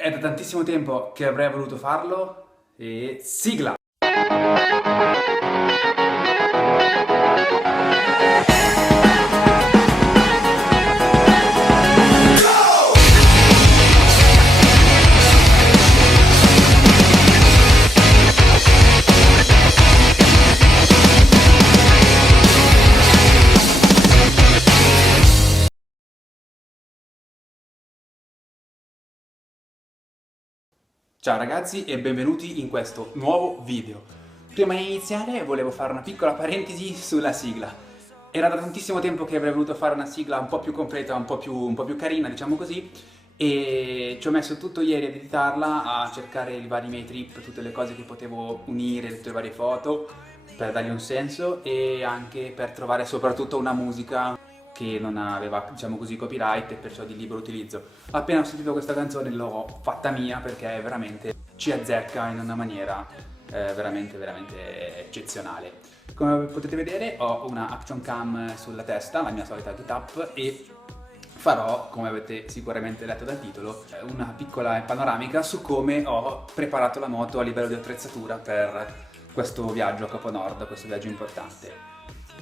È da tantissimo tempo che avrei voluto farlo e sigla! Ciao ragazzi e benvenuti in questo nuovo video. Prima di iniziare volevo fare una piccola parentesi sulla sigla. Era da tantissimo tempo che avrei voluto fare una sigla un po' più completa, un po' più carina, diciamo così, e ci ho messo tutto ieri ad editarla, a cercare i vari miei trip, tutte le cose che potevo unire, tutte le varie foto, per dargli un senso e anche per trovare soprattutto una musica che non aveva, diciamo così, copyright e perciò di libero utilizzo. Appena ho sentito questa canzone l'ho fatta mia perché veramente ci azzecca in una maniera veramente eccezionale. Come potete vedere ho una action cam sulla testa, la mia solita get-up, e farò, come avete sicuramente letto dal titolo, una piccola panoramica su come ho preparato la moto a livello di attrezzatura per questo viaggio a Capo Nord, questo viaggio importante.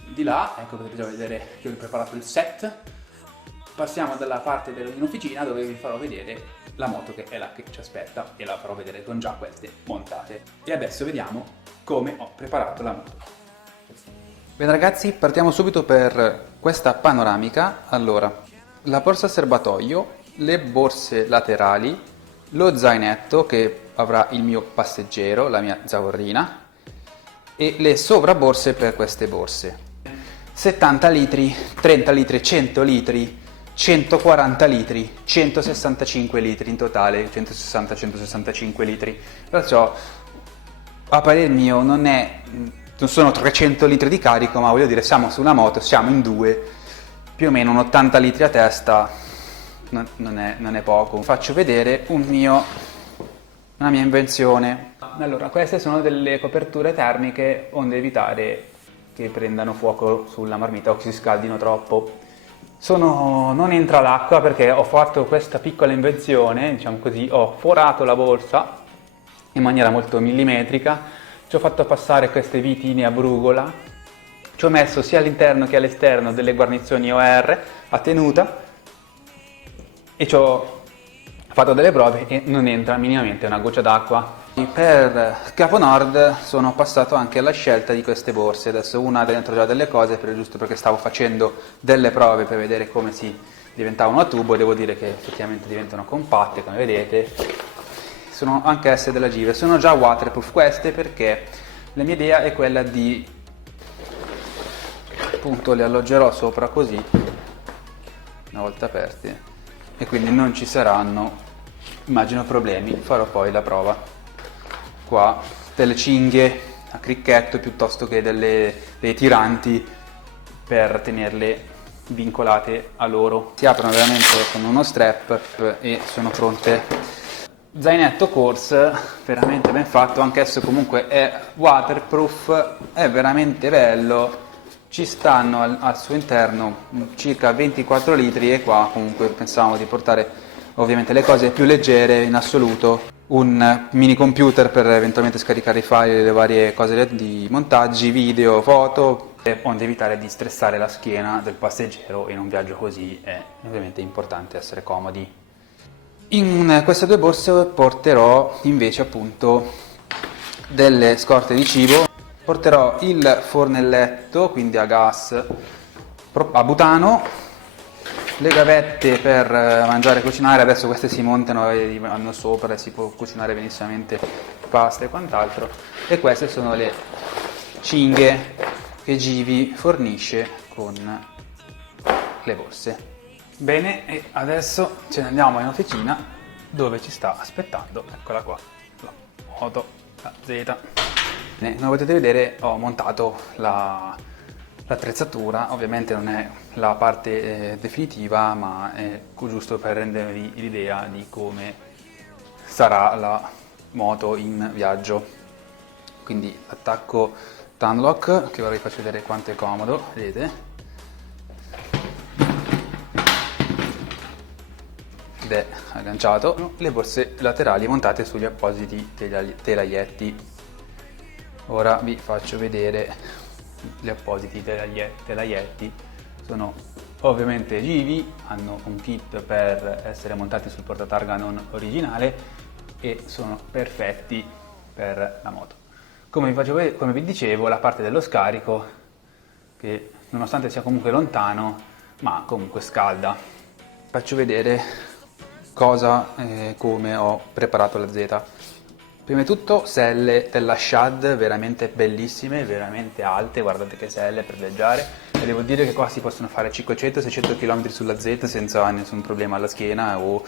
Di là, ecco, potete già vedere che ho preparato il set. Passiamo dalla parte in officina dove vi farò vedere la moto che è là che ci aspetta e la farò vedere con già queste montate. E adesso vediamo come ho preparato la moto. Bene ragazzi, partiamo subito per questa panoramica. Allora, la borsa serbatoio, le borse laterali, lo zainetto che avrà il mio passeggero, la mia zavorrina, e le sovraborse per queste borse. 70 litri, 30 litri, 100 litri, 140 litri, 165 litri in totale, 160-165 litri. Perciò, a parer mio, non sono 300 litri di carico, ma voglio dire, siamo su una moto, siamo in due, più o meno un 80 litri a testa, non è poco. Faccio vedere una mia invenzione. Allora, queste sono delle coperture termiche onde evitare che prendano fuoco sulla marmita o che si scaldino troppo. Non entra l'acqua perché ho fatto questa piccola invenzione, diciamo così, ho forato la borsa in maniera molto millimetrica, ci ho fatto passare queste vitine a brugola, ci ho messo sia all'interno che all'esterno delle guarnizioni OR a tenuta e ci ho fatto delle prove e non entra minimamente una goccia d'acqua. Per Capo Nord sono passato anche alla scelta di queste borse. Adesso una ha dentro già delle cose, giusto perché stavo facendo delle prove per vedere come si diventavano a tubo, e devo dire che effettivamente diventano compatte, come vedete. Sono anche esse della Give, sono già waterproof queste perché la mia idea è quella di, appunto, le alloggerò sopra così una volta aperte e quindi non ci saranno, immagino, problemi. Farò poi la prova qua delle cinghie a cricchetto piuttosto che dei tiranti per tenerle vincolate a loro. Si aprono veramente con uno strap e sono pronte. Zainetto Course, veramente ben fatto, anch'esso comunque è waterproof, è veramente bello. Ci stanno al suo interno circa 24 litri e qua comunque pensavamo di portare ovviamente le cose più leggere in assoluto, un mini computer per eventualmente scaricare i file, le varie cose di montaggi, video, foto, onde evitare di stressare la schiena del passeggero. In un viaggio così è ovviamente importante essere comodi. In queste due borse porterò invece appunto delle scorte di cibo, porterò il fornelletto, quindi a gas, a butano, le gavette per mangiare e cucinare. Adesso queste si montano e vanno sopra e si può cucinare benissimamente pasta e quant'altro. E queste sono le cinghie che Givi fornisce con le borse. Bene, e adesso ce ne andiamo in officina dove ci sta aspettando, eccola qua, la moto, la Z. Come potete vedere ho montato l'attrezzatura, ovviamente non è la parte definitiva, ma è giusto per rendervi l'idea di come sarà la moto in viaggio. Quindi attacco Tunlock, che ora vi faccio vedere quanto è comodo, vedete? ed è agganciato, le borse laterali montate sugli appositi telaietti. Ora vi faccio vedere gli appositi telaietti. Sono ovviamente Givi, hanno un kit per essere montati sul portatarga non originale e sono perfetti per la moto. Come vi dicevo, la parte dello scarico, che nonostante sia comunque lontano, ma comunque scalda. Faccio vedere come ho preparato la Z. Prima di tutto selle della Shad, veramente bellissime, veramente alte, guardate che selle per viaggiare. E devo dire che qua si possono fare 500-600 km sulla Z senza nessun problema alla schiena o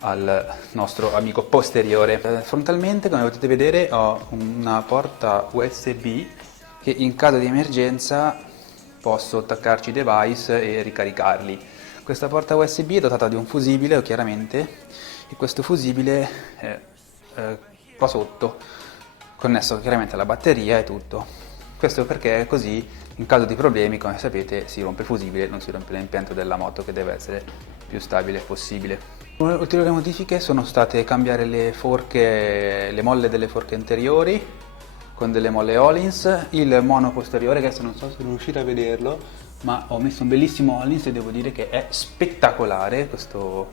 al nostro amico posteriore. Frontalmente, come potete vedere, ho una porta USB che in caso di emergenza posso attaccarci i device e ricaricarli. Questa porta USB è dotata di un fusibile, chiaramente, e questo fusibile è qua sotto, connesso chiaramente alla batteria e tutto. Questo perché così in caso di problemi, come sapete, si rompe il fusibile, non si rompe l'impianto della moto, che deve essere più stabile possibile. Ulteriori modifiche sono state cambiare le molle delle forche anteriori con delle molle Öhlins, il mono posteriore, che adesso non so se riuscite a vederlo, ma ho messo un bellissimo Öhlins e devo dire che è spettacolare questo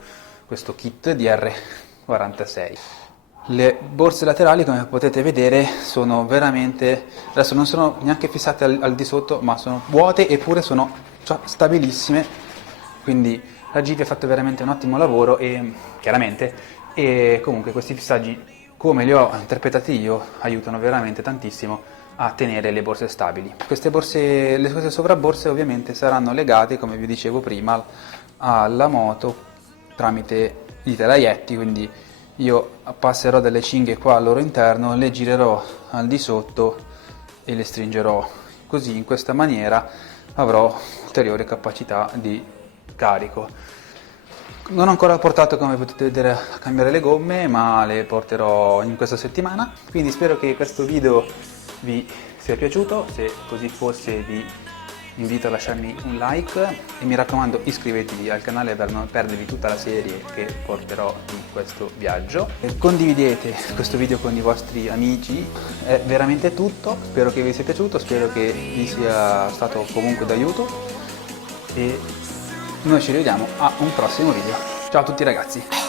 kit DR46. Le borse laterali, come potete vedere, sono veramente, adesso non sono neanche fissate al di sotto, ma sono vuote eppure sono stabilissime, quindi la Givi ha fatto veramente un ottimo lavoro e comunque questi fissaggi, come li ho interpretati io, aiutano veramente tantissimo a tenere le borse stabili. Queste sovraborse ovviamente saranno legate, come vi dicevo prima, alla moto tramite i telaietti, quindi io passerò delle cinghie qua al loro interno, le girerò al di sotto e le stringerò, così in questa maniera avrò ulteriore capacità di carico. Non ho ancora portato, come potete vedere, a cambiare le gomme, ma le porterò in questa settimana, quindi spero che questo video vi sia piaciuto. Se così fosse vi invito a lasciarmi un like e mi raccomando iscrivetevi al canale per non perdervi tutta la serie che porterò in questo viaggio. Condividete questo video con i vostri amici, è veramente tutto, spero che vi sia piaciuto, spero che vi sia stato comunque d'aiuto e noi ci rivediamo a un prossimo video. Ciao a tutti ragazzi!